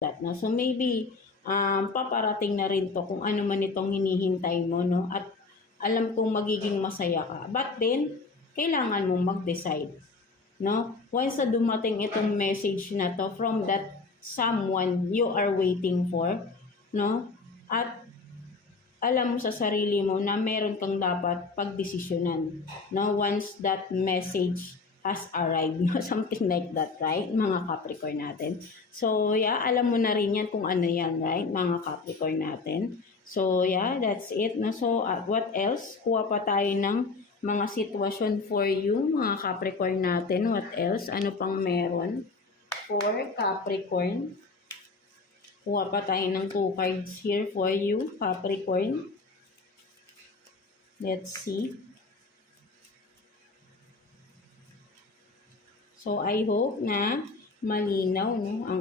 that, no? So maybe paparating na rin to kung ano man itong hinihintay mo, no? At alam kong magiging masaya ka. But then, kailangan mong mag-decide, no? Once na dumating itong message na to from that someone you are waiting for, no? At alam mo sa sarili mo na meron kang dapat pagdesisyonan, no? Once that message has arrived, no? Something like that, right? Mga Capricorn natin. So, yeah, alam mo na rin yan kung ano yan, right? Mga Capricorn natin. So, yeah, that's it, no? So, what else? Kuha pa tayo ng mga sitwasyon for you, mga Capricorn natin. What else? Ano pang meron for Capricorn? Kuha pa tayo ng 2 cards here for you, Capricorn. Let's see. So, I hope na malinaw, no? ang